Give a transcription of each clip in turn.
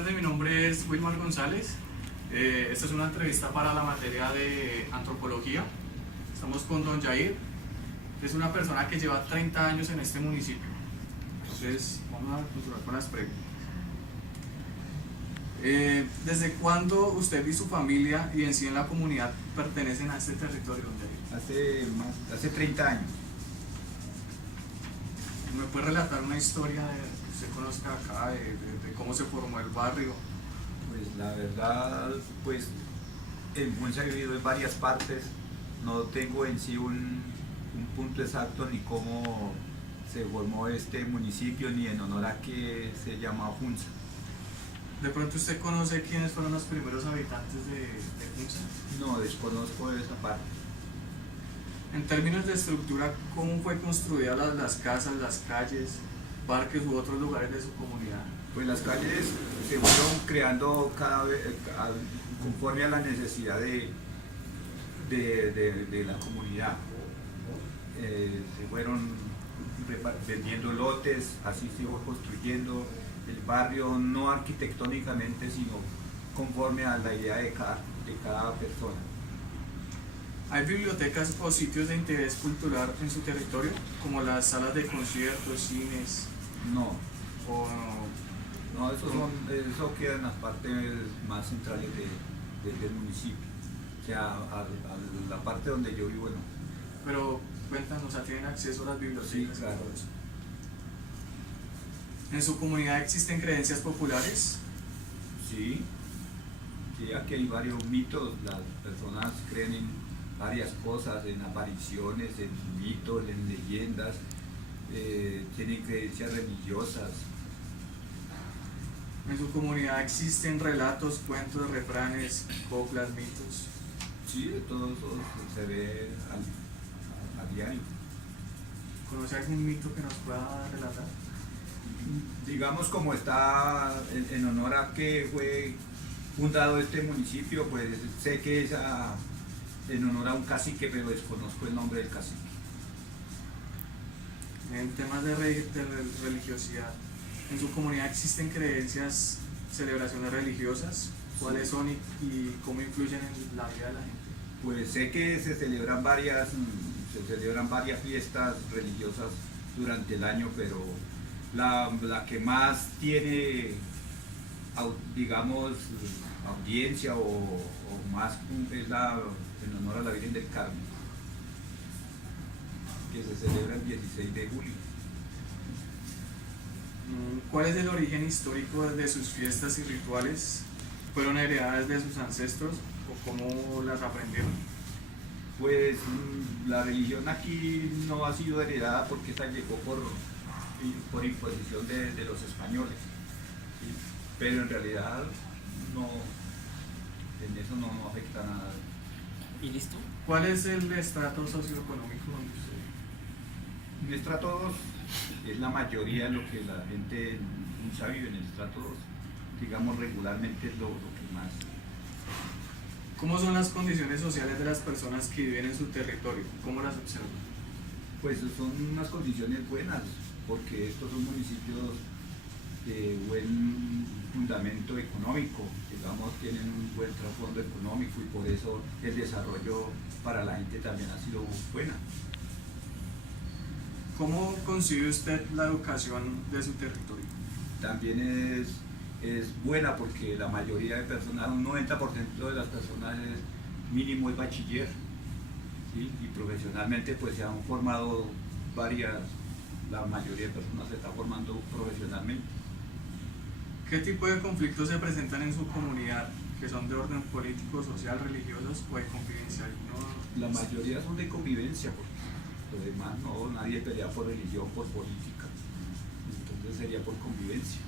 tardes, mi nombre es Wilmar González. Esta es una entrevista para la materia de antropología. Estamos con don Jair. Es una persona que lleva 30 años en este municipio. Entonces, vamos a continuar con las preguntas. ¿Desde cuándo usted y su familia y en sí en la comunidad pertenecen a este territorio, don Jair? Hace 30 años. ¿Me puede relatar una historia de que usted conozca acá, de cómo se formó el barrio? Pues la verdad, pues el Funza ha vivido en varias partes. No tengo en sí un punto exacto ni cómo se formó este municipio ni en honor a qué se llama Funza. ¿De pronto usted conoce quiénes fueron los primeros habitantes de Funza? No, desconozco esa parte. En términos de estructura, ¿cómo fue construida las casas, las calles, parques u otros lugares de su comunidad? Pues las calles se fueron creando cada vez conforme a la necesidad de la comunidad. Se fueron vendiendo lotes, así se fue construyendo el barrio, no arquitectónicamente, sino conforme a la idea de cada persona. ¿Hay bibliotecas o sitios de interés cultural en su territorio, como las salas de conciertos, cines? No. O Eso queda en las partes más centrales del municipio. O sea, a la parte donde yo vivo no. Pero cuéntanos, ¿tienen acceso a las bibliotecas? Sí, claro. ¿En su comunidad existen creencias populares? Sí, aquí hay varios mitos. Las personas creen en varias cosas, en apariciones, en mitos, en leyendas, tienen creencias religiosas. ¿En su comunidad existen relatos, cuentos, refranes, coplas, mitos? Sí, de todo eso se ve a diario. ¿Conoce algún mito que nos pueda relatar? Digamos, como está en honor a que fue fundado este municipio, pues sé que es en honor a un cacique, pero desconozco el nombre del cacique. En temas de religiosidad, ¿en su comunidad existen creencias, celebraciones religiosas? ¿Cuáles son y cómo influyen en la vida de la gente? Pues sé que se celebran varias fiestas religiosas durante el año, pero la que más tiene, digamos, audiencia o más es en honor a la Virgen del Carmen, que se celebra el 16 de julio. ¿Cuál es el origen histórico de sus fiestas y rituales? ¿Fueron heredadas de sus ancestros o cómo las aprendieron? Pues la religión aquí no ha sido heredada porque esta llegó por imposición de los españoles, ¿sí? Pero en realidad en eso no afecta nada. ¿Y listo? ¿Cuál es el estrato socioeconómico donde usted vive? En estrato 2 es la mayoría de lo que la gente en Funza vive. En el estrato 2, digamos, regularmente es lo que más. ¿Cómo son las condiciones sociales de las personas que viven en su territorio? ¿Cómo las observan? Pues son unas condiciones buenas, porque estos son municipios de buen fundamento económico, digamos, tienen un buen trasfondo económico y por eso el desarrollo para la gente también ha sido buena. ¿Cómo concibe usted la educación de su territorio? También es buena porque la mayoría de personas, un 90% de las personas mínimo es bachiller, ¿sí? Y profesionalmente pues se han formado la mayoría de personas se está formando profesionalmente. ¿Qué tipo de conflictos se presentan en su comunidad, que son de orden político, social, religiosos o de convivencia? La mayoría son de convivencia, porque lo demás no, nadie pelea por religión, por política, entonces sería por convivencia.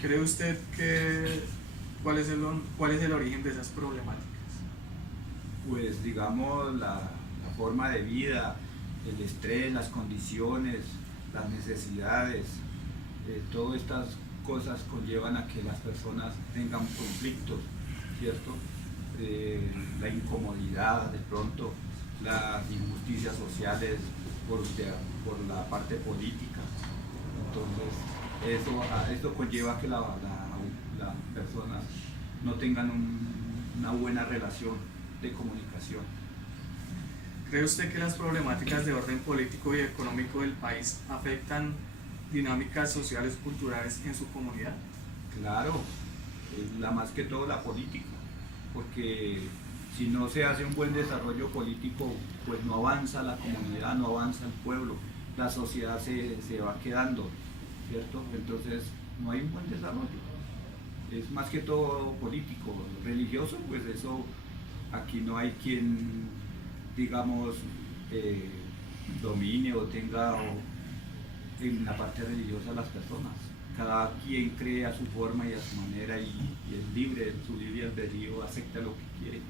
¿Cree usted cuál es el origen de esas problemáticas? Pues digamos la forma de vida, el estrés, las condiciones, las necesidades, todas estas cosas conllevan a que las personas tengan conflictos, ¿cierto? La incomodidad, de pronto, las injusticias sociales por la parte política. Entonces, Esto conlleva que las personas no tengan una buena relación de comunicación. ¿Cree usted que las problemáticas de orden político y económico del país afectan dinámicas sociales y culturales en su comunidad? Claro, más que todo la política, porque si no se hace un buen desarrollo político, pues no avanza la comunidad, no avanza el pueblo, la sociedad se va quedando, ¿cierto? Entonces no hay un buen desarrollo. Es más que todo político. Religioso, pues eso, aquí no hay quien, digamos, domine o tenga en la parte religiosa a las personas. Cada quien cree a su forma y a su manera y es libre, su libre albedrío, acepta lo que quiere.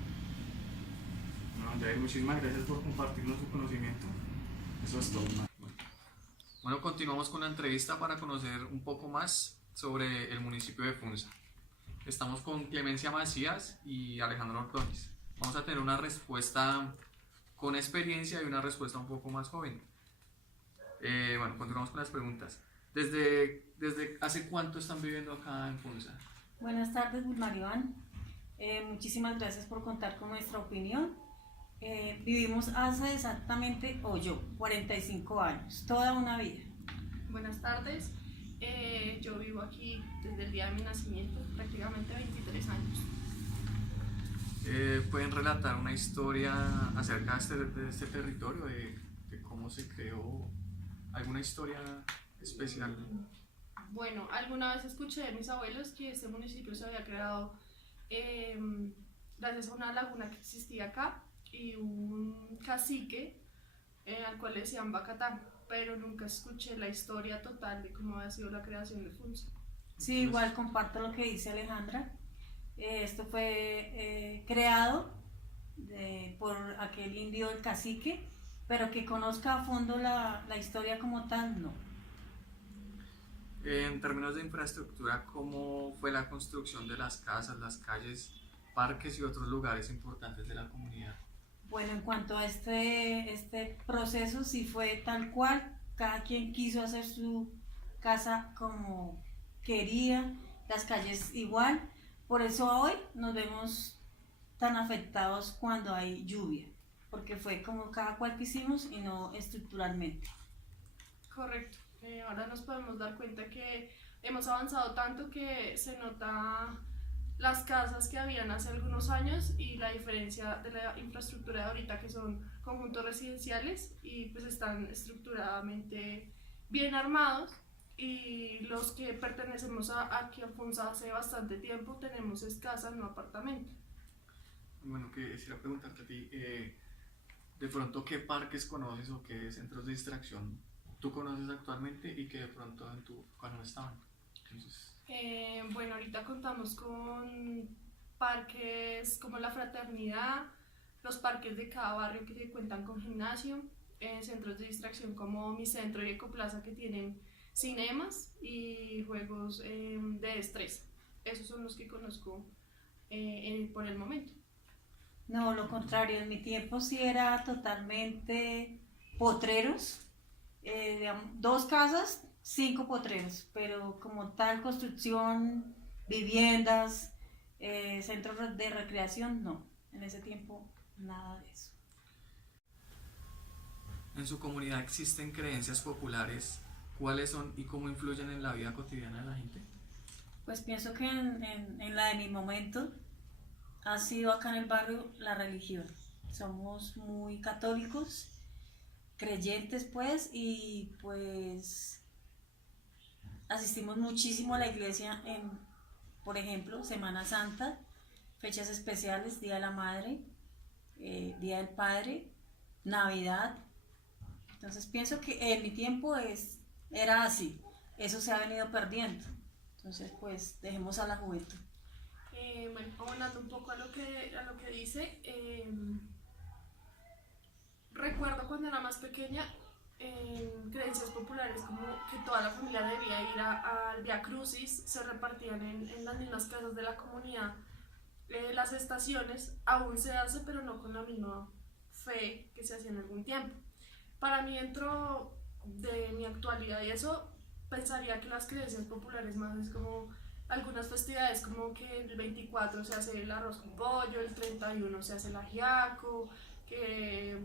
Bueno, Jair, muchísimas gracias por compartirnos su conocimiento. Eso es todo. Bueno, continuamos con la entrevista para conocer un poco más sobre el municipio de Funza. Estamos con Clemencia Macías y Alejandro Ordóñez. Vamos a tener una respuesta con experiencia y una respuesta un poco más joven. Bueno, continuamos con las preguntas. ¿Desde hace cuánto están viviendo acá en Funza? Buenas tardes, Wilmar Iván. Muchísimas gracias por contar con nuestra opinión. Vivimos hace exactamente, 45 años, toda una vida. Buenas tardes, yo vivo aquí desde el día de mi nacimiento, prácticamente 23 años. ¿Pueden relatar una historia acerca de este territorio, de cómo se creó? ¿Alguna historia especial? Bueno, alguna vez escuché de mis abuelos que este municipio se había creado gracias a una laguna que existía acá y un cacique al cual le decían Bacatán, pero nunca escuché la historia total de cómo había sido la creación de Funza. Sí, igual comparto lo que dice Alejandra. Esto fue creado por aquel indio, el cacique, pero que conozca a fondo la historia como tal, no. En términos de infraestructura, ¿cómo fue la construcción de las casas, las calles, parques y otros lugares importantes de la comunidad? Bueno, en cuanto a este proceso, sí fue tal cual, cada quien quiso hacer su casa como quería, las calles igual, por eso hoy nos vemos tan afectados cuando hay lluvia, porque fue como cada cual quisimos y no estructuralmente. Correcto, ahora nos podemos dar cuenta que hemos avanzado tanto que se nota las casas que habían hace algunos años y la diferencia de la infraestructura de ahorita, que son conjuntos residenciales y pues están estructuradamente bien armados, y los que pertenecemos aquí a Funza hace bastante tiempo tenemos es casa, no apartamento. Bueno, quisiera preguntarte a ti, de pronto, ¿qué parques conoces o qué centros de distracción tú conoces actualmente y que de pronto cuando no estaban? Entonces, Bueno, ahorita contamos con parques como La Fraternidad, los parques de cada barrio que cuentan con gimnasio, centros de distracción como Mi Centro y Ecoplaza, que tienen cinemas y juegos de destreza. Esos son los que conozco por el momento. No, lo contrario, en mi tiempo sí era totalmente potreros, digamos, 2 casas, 5 potreros, pero como tal construcción, viviendas, centros de recreación, no, en ese tiempo nada de eso. ¿en su comunidad existen creencias populares? ¿Cuáles son y cómo influyen en la vida cotidiana de la gente? Pues pienso que en la de mi momento ha sido acá en el barrio la religión. Somos muy católicos, creyentes pues, y pues asistimos muchísimo a la iglesia por ejemplo, Semana Santa, fechas especiales, Día de la Madre, Día del Padre, Navidad. Entonces pienso que en mi tiempo era así, eso se ha venido perdiendo. Entonces pues dejemos a la juventud. Bueno, abonando un poco a lo que dice, recuerdo cuando era más pequeña, en creencias populares como que toda la familia debía ir al Via Crucis, se repartían en las mismas casas de la comunidad las estaciones, aún se hace pero no con la misma fe que se hacía en algún tiempo. Para mí, dentro de mi actualidad y eso, pensaría que las creencias populares más es como algunas festividades, como que el 24 se hace el arroz con pollo, el 31 se hace el ajiaco, que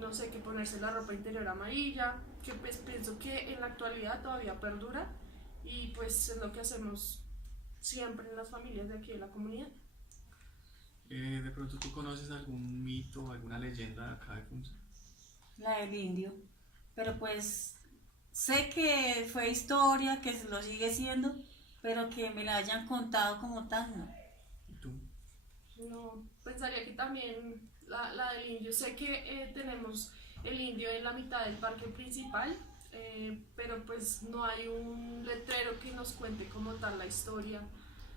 no sé, que ponerse la ropa interior amarilla, que pues pienso que en la actualidad todavía perdura y pues es lo que hacemos siempre en las familias de aquí de la comunidad. De pronto tú conoces algún mito, alguna leyenda de acá de Funza. La del indio. Pero pues sé que fue historia, que lo sigue siendo, pero que me la hayan contado como tal, no. ¿Y tú? No, pensaría que también la del indio. Sé que tenemos el indio en la mitad del parque principal, pero pues no hay un letrero que nos cuente como tal la historia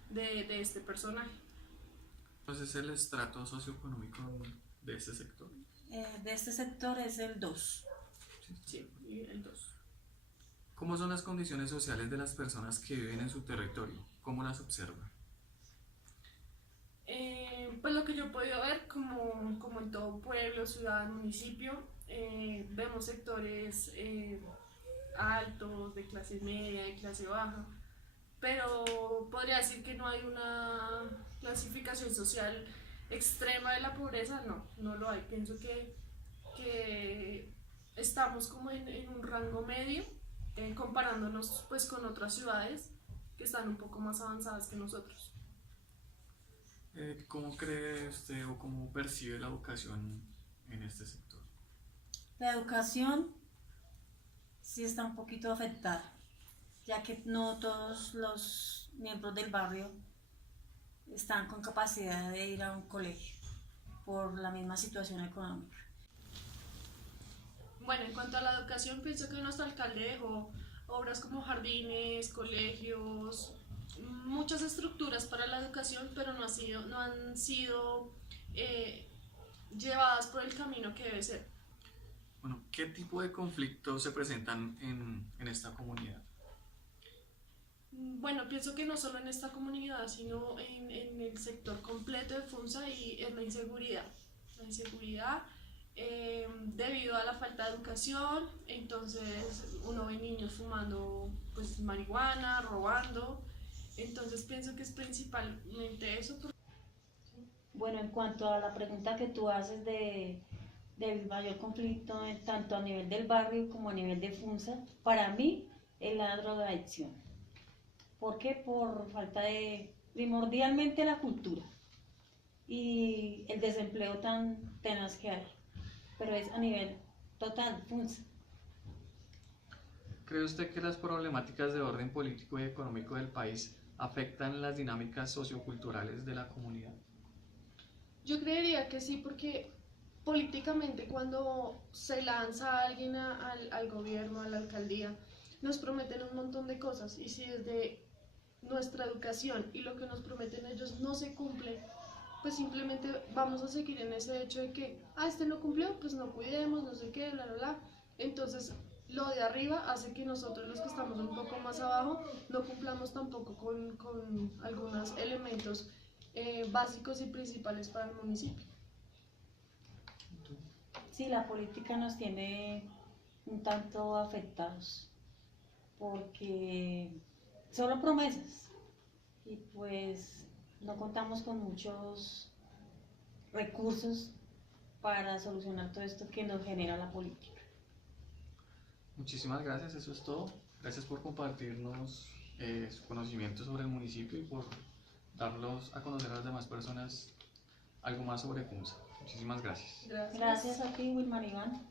de este personaje. Entonces el estrato socioeconómico de este sector. De este sector es el 2. Sí, y el 2. ¿Cómo son las condiciones sociales de las personas que viven en su territorio? ¿Cómo las observa? Pues lo que yo he podido ver, como en todo pueblo, ciudad, municipio, vemos sectores altos, de clase media, de clase baja, pero podría decir que no hay una clasificación social extrema de la pobreza, no lo hay. Pienso que estamos como en un rango medio, comparándonos pues con otras ciudades que están un poco más avanzadas que nosotros. ¿Cómo cree usted o cómo percibe la educación en este sector? La educación sí está un poquito afectada, ya que no todos los miembros del barrio están con capacidad de ir a un colegio por la misma situación económica. Bueno, en cuanto a la educación, pienso que nuestro alcalde dejó obras como jardines, colegios, muchas estructuras para la educación, pero no han sido llevadas por el camino que debe ser. Bueno, ¿qué tipo de conflictos se presentan en esta comunidad? Bueno, pienso que no solo en esta comunidad, sino en el sector completo de Funza y es la inseguridad. La inseguridad debido a la falta de educación, entonces uno ve niños fumando pues marihuana, robando, entonces pienso que es principalmente eso. Bueno, en cuanto a la pregunta que tú haces del mayor conflicto tanto a nivel del barrio como a nivel de Funza, para mí es la drogadicción. ¿Por qué? Por falta de, primordialmente, la cultura y el desempleo tan tenaz que hay, pero es a nivel total, Funza. ¿Cree usted que las problemáticas de orden político y económico del país afectan las dinámicas socioculturales de la comunidad? Yo creería que sí, porque políticamente cuando se lanza a alguien al gobierno, a la alcaldía, nos prometen un montón de cosas y si desde nuestra educación y lo que nos prometen ellos no se cumple, pues simplemente vamos a seguir en ese hecho de que, este no cumplió, pues no cuidemos, no sé qué, bla, bla, bla. Entonces, lo de arriba hace que nosotros los que estamos un poco más abajo no cumplamos tampoco con algunos elementos básicos y principales para el municipio. Sí, la política nos tiene un tanto afectados porque solo promesas y pues no contamos con muchos recursos para solucionar todo esto que nos genera la política. Muchísimas gracias, eso es todo. Gracias por compartirnos su conocimiento sobre el municipio y por darlos a conocer a las demás personas algo más sobre Funza. Muchísimas gracias. Gracias a ti, Wilmar Iván.